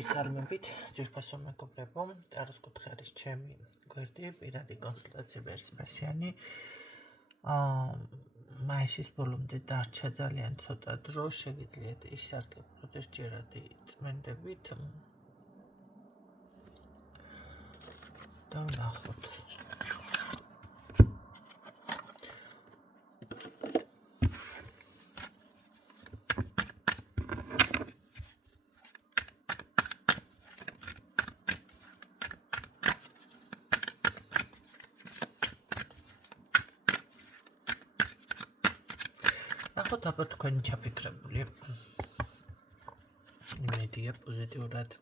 ისარმებით ძვირფასო მეგობრებო, წაროს კუთხე არის ჩემი გვერდი, პირადი კონსულტაციები ერთსმესიანი. მაისის ბოლომდე დარჩა ძალიან ცოტა დრო, შეგიძლიათ ისარგებლოთ ერთჯერადი წმენდებით და ვნახოთ. ნახოთ აბა თქვენი ჩაფიქრებული იმედია პოზიტიურად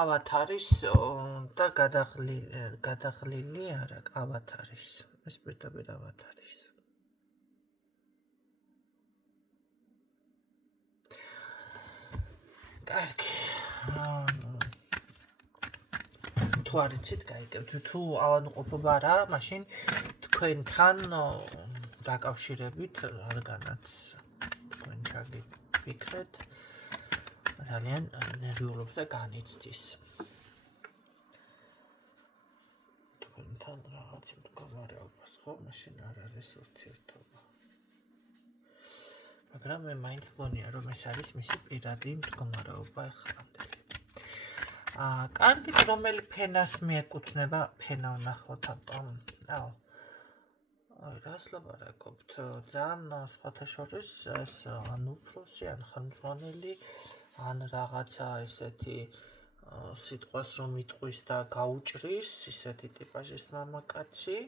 ავათარის და გადაღლილი არა ავათარის ეს პირდაპირ ავათარის კარგი თუ არ იცით გაიგებთ თუ ავადმყოფობა არა მაშინ თქვენთან დაკავშირებით რადგანაც თქვენ ჩაგიფიქრეთ ძალიან ნერვიულობს და განიცდის თქვენთან რაღაც მდგომარეობას ხო მაშინ არ არის ურთიერთობა მაგრამ მე მაინც მგონია რომ ეს არის მისი პირადი მდგომარეობა ახლამდე კარგით რომელი ფენას მიეკუთვნება ფენა ვნახოთ რას ლაპარაკობთ ძალიან სხვათა შორის ეს ან უფროსი ან ხელმძღვანელი ან რაღაცა ესეთი სიტყვას რომ იტყვის და გაუჭრის ისეთი ტიპაჟის მამაკაცი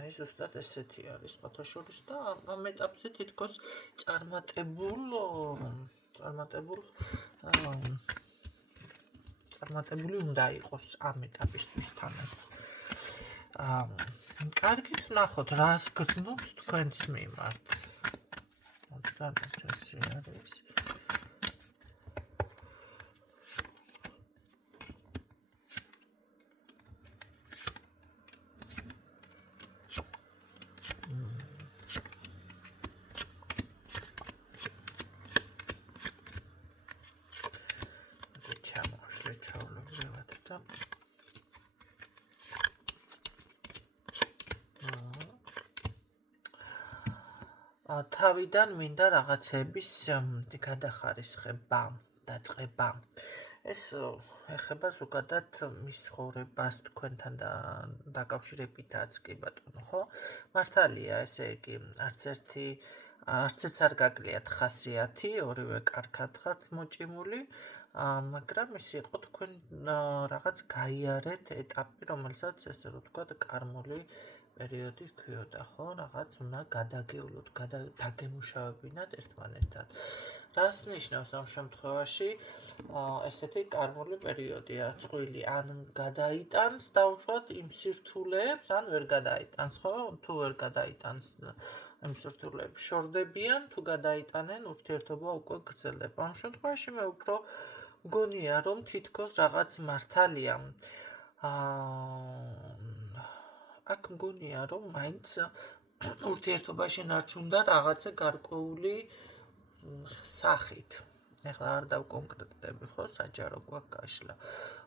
აი ზუსტად ესეთი არის სხვათა შორის და ამ ეტაპზე თითქოს წარმატებული უნდა იყოს ამ ეტაპისთვის თანაც. კარგით ვნახოთ რას გრძნობს თქვენს მიმართ. მოკლედ ესე არის. თავიდან მინდა რაღაცების გადახარისხება, დაწყება. ეს ეხება ზოგადად მის ცხოვრებას თქვენთან დაკავშირებითაც კი ბატონო, ხო? მართალია, ესე იგი, არც ერთ არ გაკლიათ ხასიათი, ორივე კარგად ხართ მოჭიმული, მაგრამ ის იყო თქვენ რაღაც გაიარეთ ეტაპი, რომელსაც ესე რომ ვთქვათ, კარმული პერიოდი ჰქვიოდა, ხო? რაღაც უნდა გადაგეულოთ, დაგემუშავებინათ ერთმანეთთან. რას ნიშნავს ამ შემთხვევაში ესეთი კარმული პერიოდია? წყვილი ან გადაიტანს დაუშვათ იმ სირთულეებს, ან ვერ გადაიტანს, ხო? თუ ვერ გადაიტანს იმ სირთულეებს შორდებიან, თუ გადაიტანენ, ურთიერთობა უკვე გრძელდება. ამ შემთხვევაში მე უფრო მგონია, რომ თითქოს რაღაც მართალია აქ მგონია, რომ მაინც ურთიერთობაში ნარჩუნდა რაღაცა გარკვეული სახით. ეხლა არ დავკონკრეტდები, ხო, საჯარო გვაქვს გაშლა.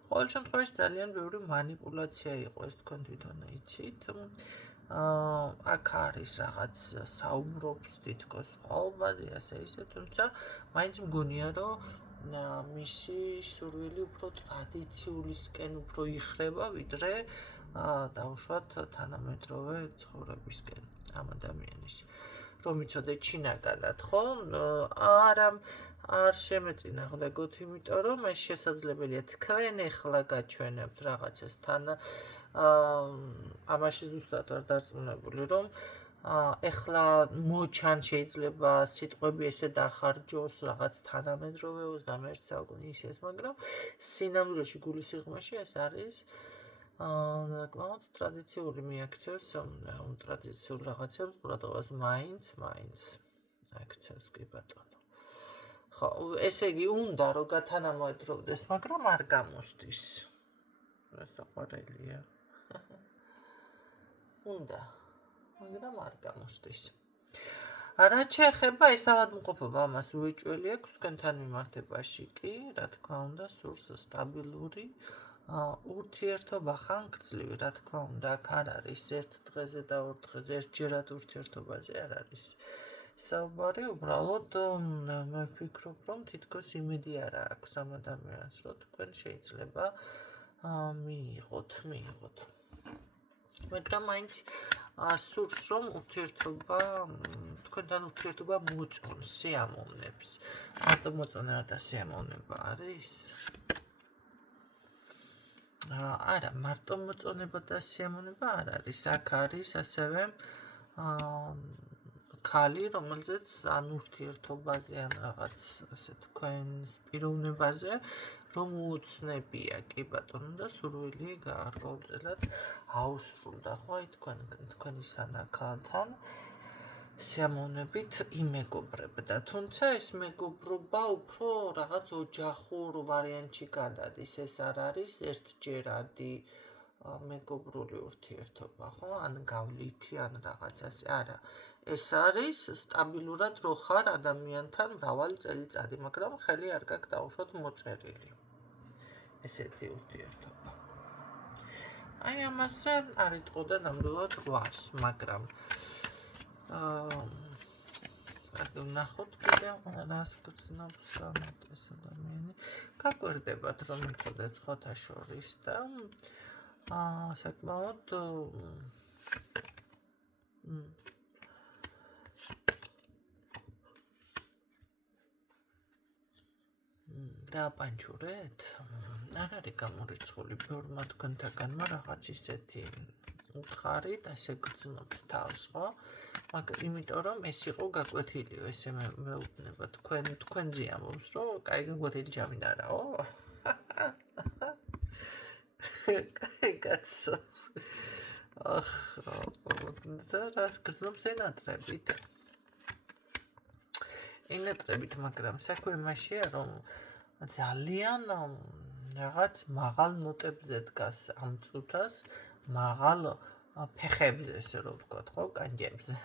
ყოველ შემთხვევაში ძალიან ბევრი მანიპულაცია იყო ეს თქვენ თვითონ იცით. აქ არის რაღაც საუბრობს თითქოს ხალბადი ასე ისე, თუმცა მაინც მგონია, რომ მისი სურვილი უფრო ტრადიციულისკენ უფრო იხრება, ვიდრე დაუშვათ თანამედროვე ცხოვრებისკენ ამ ადამიანის რომ იცოდე ჩინაგანად ხო არ შემეწინააღმდეგოთ იმიტომ რომ ეს შესაძლებელია თქვენ ეხლა გაჩვენებთ რაღაცას თან ამაში ზუსტად არ დარწმუნებული რომ ეხლა მოჩან შეიძლება სიტყვები ესე დახარჯოს რაღაც თანამედროვე 21 საუკუნის ეს მაგრამ სინამდვილეში გულის სიღრმეში ეს არის საკმაოდ ტრადიციული მიაქცევს ტრადიციულ რაღაცებს ყურადღებას მაინც აქცევს კი ბატონო ხო ესე იგი უნდა რომ გათანამოედროვდეს მაგრამ არ გამოსდის რა საყვარელია უნდა, მაგრამ არ გამოსდის. რაც შეეხება ის ავადმყოფობა, ამას უეჭველი აქვს თქვენთან მიმართებაში კი, რა თქმა უნდა, სურს სტაბილური ურთიერთობა ხანგრძლივი, რა თქმა უნდა, აქ არ არის ერთ დღეზე და ორ დღეზე ერთჯერად ურთიერთობაზე არ არის საუბარი, უბრალოდ მე ვფიქრობ, რომ თითქოს იმედი არ აქვს ამ ადამიანს, რომ თქვენ შეიძლება მიიღოთ. მაგრამ მაინც სურს, რომ ურთიერთობა თქვენთან ურთიერთობა მოწონს, სიამოვნებს. მარტო მოწონება და სიამოვნება არის? არა, მარტო მოწონება და სიამოვნება არ არის. აქ არის ასევე ქალი, რომელზეც ან ურთიერთობაზე, ან რაღაც ასე თქვენს პიროვნებაზე რომ უცნებია, კი ბატონო, და სურვილი გარკვეულწილად აუსრულდა, ხო, აი თქვენი სანაქალთან სიამოვნებით იმეგობრებდა, თუმცა ეს მეგობრობა უფრო რაღაც ოჯახურ ვარიანტში გადადის, ეს არ არის ერთჯერადი მეგობრული ურთიერთობა, ხო, ან გავლითი, ან რაღაცაზე, არა. ეს არის სტაბილურად რო ხარ ადამიანთან მრავალი წელიწადი, მაგრამ ხელი არ გაქვს დაუშვათ მოწერილი. ესეთი ურთიერთობა. აი ამაზე არ იტყოდა ნამდვილად გვარს, მაგრამ ვნახოთ კიდე რას გრძნობს ეს ადამიანი. გაგვერდებათ რომ იცოდეთ ხოთა შორის და საკმაოდ დააპანჩურეთ? არ არის გამორიცხული ბევრმა თქვენთაგანმა რაღაც ისეთი უთხარით, ასე გრძნობს თავს, ხო? მაგრამ იმიტომ რომ ეს იყო გაკვეთილიო, ესე მეუბნება თქვენ ზიამობს, რომ კაი გაკვეთილი ჯამინ არაო? კაი კაცო. რას გრძნობს ენატრებით, მაგრამ საქმე იმაშია, რომ ძალიან რაღაც მაღალ ნოტებზე დგას ამ წუთას, მაღალ ფეხებზე, ესე რომ ვთქვათ, ხო, კანჯებზე.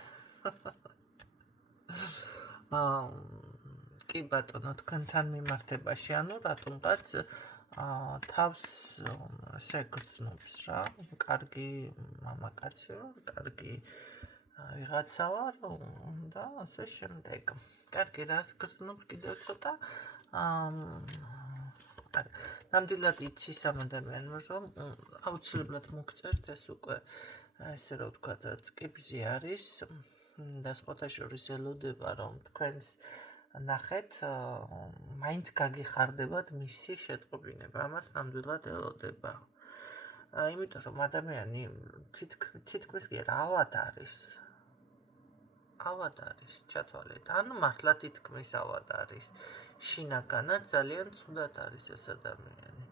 კი ბატონო, თქვენთან მიმართებაში, ანუ რატომღაც თავს ესე გრძნობს რა, კარგი მამაკაცი ვარ, კარგი ვიღაცა ვარ და ასე შემდეგ. კარგი, რას გრძნობს კიდევ ცოტა ნამდვილად იცის ამ ადამიანმა, რომ აუცილებლად მოგწერთ ეს უკვე ესე რომ ვთქვათ, წკიბზე არის და სხვათა შორის ელოდება, რომ თქვენს ნახეთ, მაინც გაგიხარდებათ მისი შეტყობინება, ამას ნამდვილად ელოდება. იმიტომ რომ ადამიანი თითქმის კი ავად არის, ჩათვალეთ, ანუ მართლა თითქმის ავად არის. შინაგანად ძალიან ცუდად არის ეს ადამიანი.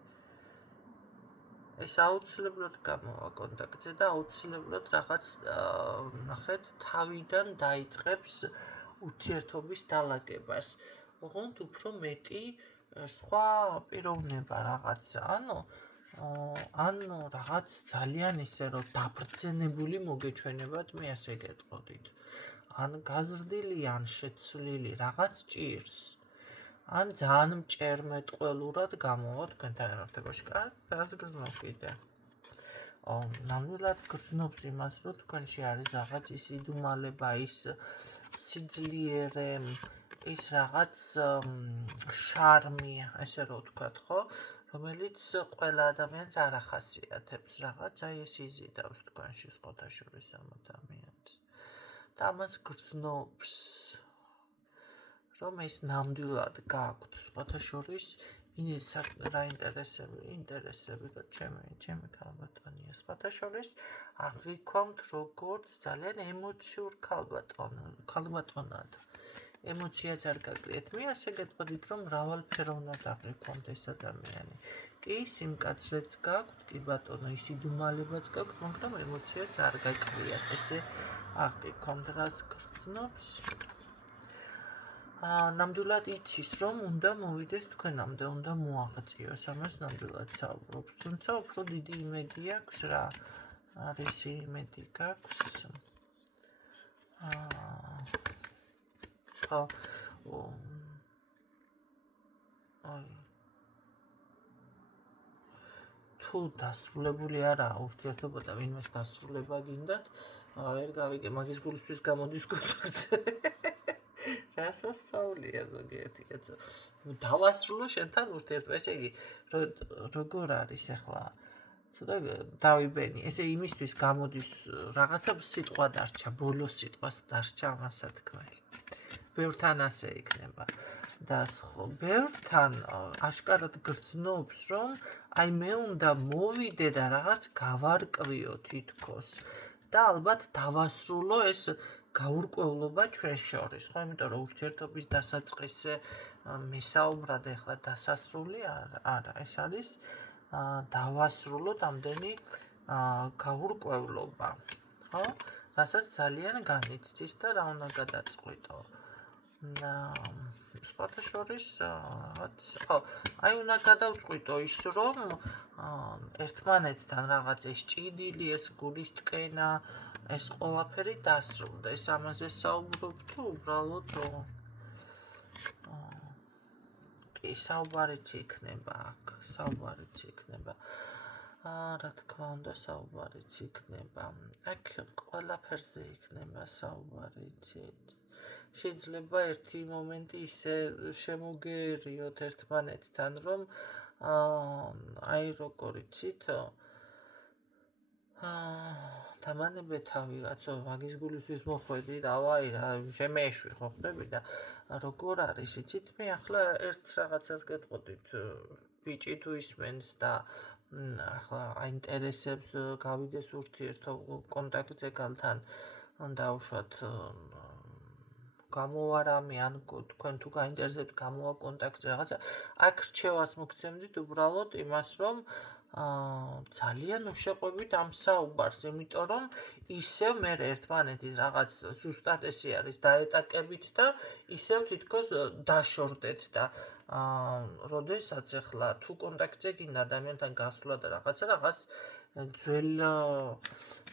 ეს აუცილებლად გამოვა კონტაქტზე და აუცილებლად რაღაც ნახეთ, თავიდან დაიწყებს ურთიერთობის დალაგებას. ოღონდ უფრო მეტი სხვა პიროვნება რაღაცა, ანუ რაღაც ძალიან ისე რომ დაბრძენებული მოგეჩვენებათ, მე ასე გეტყოდით. ან გაზრდილი, ან შეცვლილი რაღაც ჭირს. ან ძალიან მჭერმეტყველურად გამოვა თქვენთან ერთობაში. რას გრძნობს კიდე? ნამდვილად გრძნობს იმას, რომ თქვენში არის რაღაც ის იდუმალება, ის სიძლიერე, ის რაღაც შარმი, ესე რომ ვთქვათ, ხო? რომელიც ყველა ადამიანს არ ახასიათებს, რაღაც აი ეს იზიდავს თქვენში სხვათა შორის ამ ადამიანს. და ამას გრძნობს, რომ ეს ნამდვილად გააქვთ სხვათა შორის რა ინტერესები, რომ ჩემი ქალბატონია. სხვათა შორის აღიქვამთ როგორც ძალიან ემოციურ ქალბატონად. ემოციაც არ გაკლიათ. მე ასე გეტყოდით, რომ მრავალფეროვნად აღიქვამთ ეს ადამიანი. კი, სიმკაცრეც გაქვთ, კი ბატონო, ის იდუმალებაც გაქვთ, მაგრამ ემოციაც არ გაკლიათ. ესე აღიქვამთ, რას გრძნობს? ნამდვილად იცის, რომ უნდა მოვიდეს თქვენამდე, უნდა მოაღწიოს, ამას ნამდვილად საუბრობს. თუმცა უფრო დიდი იმედი აქვს რა, არის იმედი გაქვს თუ დასრულებული არაა ურთიერთობა და ვინმეს დასრულება გინდათ, ვერ გავიგე მაგის გულისთვის გამოდის კონტრაქტზე. რასასწაულია ზოგიერთი კაცო. დავასრულო შენთან ურთიერთობა. ესე იგი, როგორ არის ახლა? ცოტა დავიბენი. ესე იმისთვის გამოდის რაღაცა სიტყვა დარჩა, ბოლოს სიტყვას დარჩა ამასა თქველი. ბევრთან ასე იქნება. და ბევრთან აშკარად გრძნობს, რომ აი მე უნდა მოვიდე და რაღაც გავარკვიო თითქოს. და ალბათ დავასრულო ეს გაურკვევლობა ჩვენ შორის, ხო? იმიტომ რომ ურთიერთობის დასაწყისზე მისაუბრად ახლა დასასრული არა, ეს არის დავასრულოთ ამდენი გაურკვევლობა, ხო? რასაც ძალიან განიცდის და რა უნდა გადაწყვიტო. სხვათა შორის ხო, აი უნდა გადავწყვიტო ის, რომ ერთმანეთთან რაღაც ეს ჭიდილი, ეს გულისტკენა, ეს ყველაფერი დასრულდეს. ამაზე საუბრობ თუ უბრალოდ კი, საუბარიც იქნება აქ, საუბარიც იქნება. რა თქმა უნდა, საუბარიც იქნება. აქ ყველაფერზე იქნება საუბარიც. შეიძლება ერთი მომენტი ისე შემოგერიოთ ერთმანეთთან, რომ აი როგორ იცით, დამანებე თავი კაცო, მაგის გულისთვის მოხვედი და ვაი რა შემეეშვი ხო ხდები და როგორ არის, იცით, მე ახლა ერთ რაღაცას გეტყოდით, ბიჭი თუ ისმენს და ახლა აინტერესებს გავიდეს ურთიერთო კონტაქტზე გალთან დაუშვათ გამოვარამი ან თქვენ თუ გაინტერესებთ გამოვა კონტაქტზე რაღაცა, აქ რჩევას მოგცემდით უბრალოდ იმას, რომ ძალიან უშეყვებით ამ საუბარს, იმიტომ რომ ისევ მე ერთმანეთის რაღაც ზუსტად ესე არის დაეტაკებით და ისევ თითქოს დაშორდეთ და როდესაც ახლა თუ კონტაქტზე გინდა ადამიანთან გასვლა და რაღაც ძველ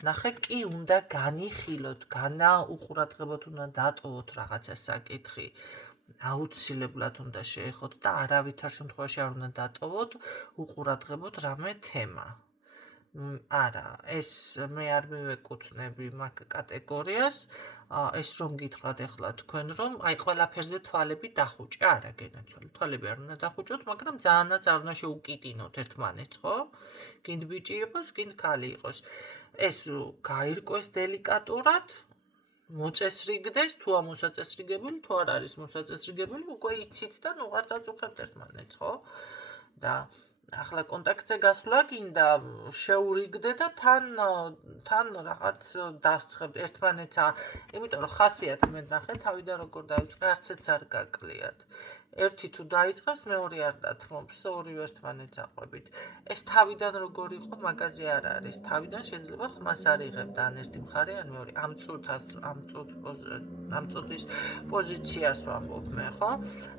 ნახე კი უნდა განიხილოთ, განაუყურადღებოთ უნდა დატოვოთ რაღაცა საკითხი. აუცილებლად უნდა შეეხოთ და არავითარ შემთხვევაში არ უნდა დატოვოთ, უყურადღებოთ რამე თემა. არა, ეს მე არ მივეკუთვნები მაგ კატეგორიას, ეს რომ გითხრათ ახლა თქვენ რომ აი ყველაფერზე თვალები დახუჭე, არა გენაცვალე, თვალები არ უნდა დახუჭოთ, მაგრამ ძალიანაც არ უნდა შეუკიტინოთ ერთმანეთს, ხო? გინდ ბიჭი იყოს, გინდ ქალი იყოს. ეს გაირკვეს დელიკატურად, მოწესრიგდეს, თუ ამოსაწესრიგებელი, თუ არ არის მოსაწესრიგებელი, უკვე იცით და ნუ არ წაწუხებთ ერთმანეთს, ხო? და ახლა კონტაქტზე გასვლა გინდა შეურიგდე და თან რაღაც დასწრებთ ერთმანეთს, იმიტომ რომ ხასიათ მე ნახე თავიდან როგორ დავიწყე, არცეც არ გაკლიათ. ერთი თუ დაიწყებს, მეორე არ დათმობს, ორივე ერთმანეთს აყვებით. ეს თავიდან როგორ იყო, მაგაზე არ არის. თავიდან შეიძლება ხმას არ იღებდა ან ერთი მხარე, ან მეორე. ამ წუთის პოზიციას ვამბობ მე, ხო?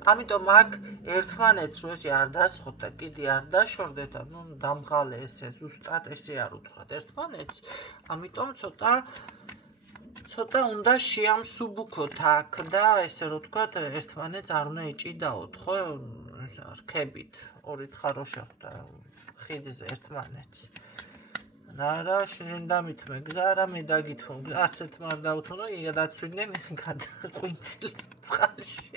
ამიტომ აქ ერთმანეთს რო ესე არ დასხოთ და კიდე არ დაშორდეთ, ანუ დამღალე ესე ზუსტად ესე არ უთხრათ ერთმანეთს, ამიტომ ცოტა უნდა შეამსუბუქოთ აქ და ესე რომ ვთქვათ, ერთმანეთს არ უნდა ეჭიდაოთ, ხო? რქებით, ორით ხარო შეხვდა ხიდზე ერთმანეთს. რა შენდამით მე გზა რა მე დაგითხოვ, არც ერთმა არ დაუთმო, დაცვიდნენ გადაყვინცილ წყალში.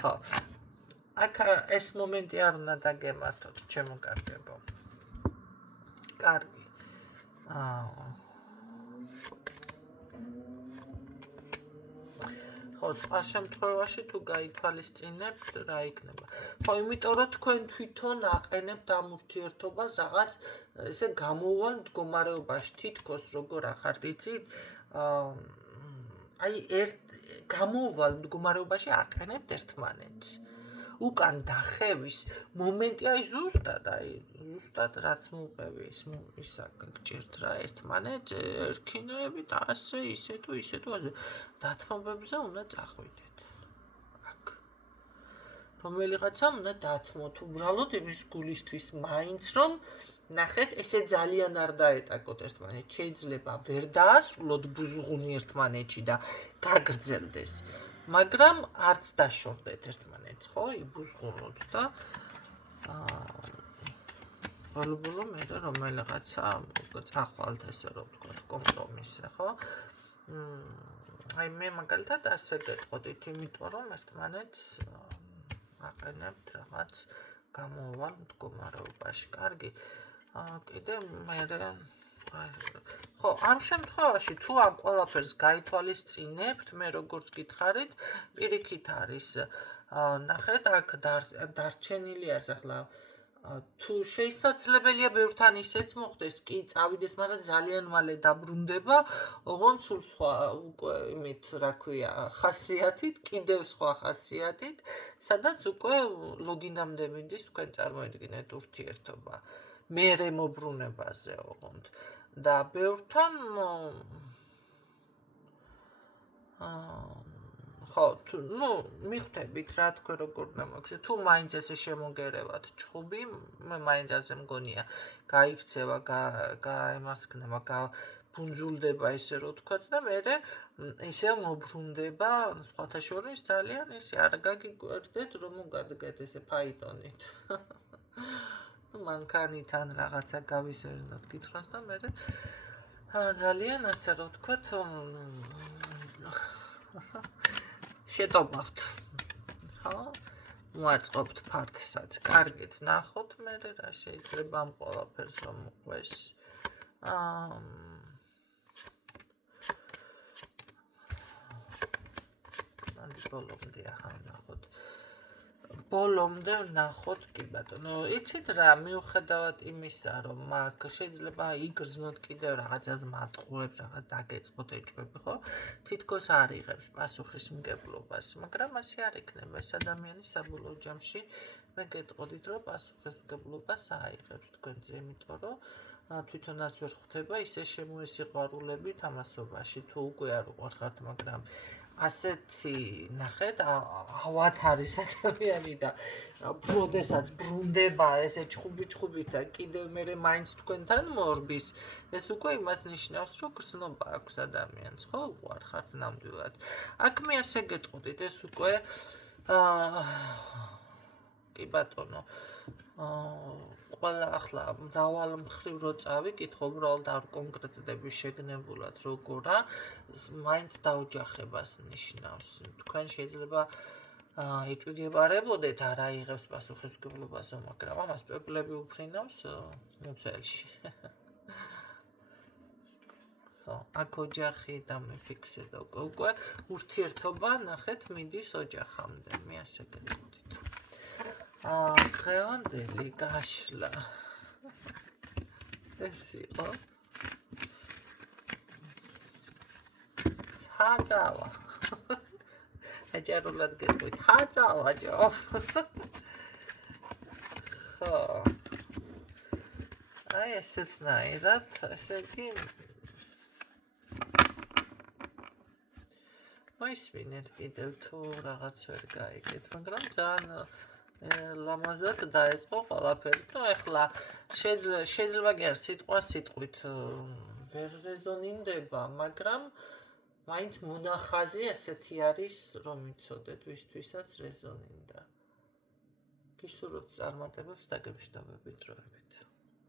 ხო. აქ ეს მომენტი არ უნდა დაგემართოთ, ჩემო კარგებო. კარგი. ხო, სხვა შემთხვევაში თუ გაითვალისწინებთ, რა იქნება. ხო, იმიტომ რომ თქვენ თვითონ აყენებთ ამ ურთიერთობას რაღაც ესე გამოვალ მდგომარეობაში, თითქოს როგორ ახართ, იცით? აი გამოვალ მდგომარეობაში აყენებთ ერთმანეთს. უკან დახევის მომენტი აი ზუსტად რაც მოუყევი ისა გჭირთ რა ერთმანეთს ერქინები და ასე ისე თუ ასე დათმობებზე უნდა წახვიდეთ. აქ რომელიღაცამ უნდა დათმოთ უბრალოდ იმის გულისთვის მაინც რომ ნახეთ ესე ძალიან არ დაეტაკოთ ერთმანეთს შეიძლება ვერ დაასრულოთ ბუზღუნი ერთმანეთში და გაგრძელდეს მაგრამ არც დაშორდეთ ერთმანეთს ხო იბუზღუნოთ და ბოლო მე რომელიღაცა წახვალთ ესე რომ ვთქვათ კომპრომისზე ხო აი მე მაგალითად ასე გეტყოდით იმიტომ რომ ერთმანეთს აყენებთ რაღაც გამოვალ მდგომარეობაში კარგი კიდე მე ხო ამ შემთხვევაში თუ ამ ყველაფერს გაითვალისწინებთ მე როგორც გითხარით პირიქით არის ნახეთ აქ დარჩენილი არის ახლა თუ შესაძლებელია ბევრთან ისეც მოხდეს კი წავიდეს მაგრამ ძალიან მალე დაბრუნდება ოღონდ სულ სხვა უკვე იმით რა ქვია ხასიათით კიდევ სხვა ხასიათით სადაც უკვე ლოგინამდე მინდის თქვენ წარმოიდგინეთ ურთიერთობა მერე მობრუნებაზე ოღონდ და ბევრთან ხო ნუ მიხვდებით რა თქვენ როგორ უნდა მოგცეთ თუ მაინც ესე შემოგერევათ ჩხუბი მე მაინც ასე მგონია გაიქცევა გაემასქნება გაბუნძულდება ესე რომ თქვათ და მე ისე მობრუნდება სხვათა შორის ძალიან ისე არ გაგიკვირდეთ რომ მოგადგეთ ესე ფაიტონით ნუ მანქანიდან რაღაცა გავისვენოთ გითხრას და მე ძალიან ასე რომ თქვათ შეტობავთ ხო მოაწყობთ ფართსაც კარგით ნახოთ მე რა შეიძლება ამ ყველაფერს რომ მოყვეს ბოლომდე ვნახოთ კი ბატონო იცით რა მიუხედავად იმისა რომ მაგ შეიძლება იგრძნოთ კიდევ რაღაცას მატყუებს რაღაც დაგეწყოთ ეჭვები ხო თითქოს არ იღებს პასუხისმგებლობას მაგრამ ასე არ იქნება ეს ადამიანი საბოლოო ჯამში მე გეტყოდით რომ პასუხისმგებლობას აიღებს თქვენზე იმიტომ რომ თვითონაც ვერ ხვდება ისე შემოესიყვარულებით ამასობაში თუ უკვე არ უყვარხართ მაგრამ ასეთი ნახეთ ავად არის ადამიანი და როდესაც ბრუნდება ესე ჩხუბით და კიდევ მე მაინც თქვენთან მორბის ეს უკვე იმას ნიშნავს რომ გრძნობა აქვს ადამიანს ხო უყვარხართ ნამდვილად აქ მე ასე გეტყოდით ეს უკვე კი ბატონო ყველა ახლა მრავალ მხრივ რო წავიკითხო უბრალოდ არ კონკრეტდები შეგნებულად როგორა მაინც დაოჯახებას ნიშნავს თქვენ შეიძლება ეჭვგებარებოდეთ არ აიღებს პასუხისმგებლობასო მაგრამ ამას პეპლები უფრინავს მუცელში ხო აქ ოჯახი დამიფიქსირდა უკვე ურთიერთობა ნახეთ მიდის ოჯახამდე მე ასე გეტყოდით დღევანდელი გაშლა ეს იყო ჰაძავა აჯერულად გეტყვით ჰაძავა ჯო ხო აი ესეც ნაირად ესე იგი მოისმინეთ კიდევ თუ რაღაც ვერ გაიგეთ მაგრამ ძალიან ლამაზად დაეწყო ყველაფერი და ეხლა შეიძლება გერ სიტყვით ვერ რეზონირდება მაგრამ მაინც მონახაზი ასეთი არის რომ იცოდეთ ვისთვისაც რეზონირდა გისურვებთ წარმატებებს და გემშვიდობებით დროებით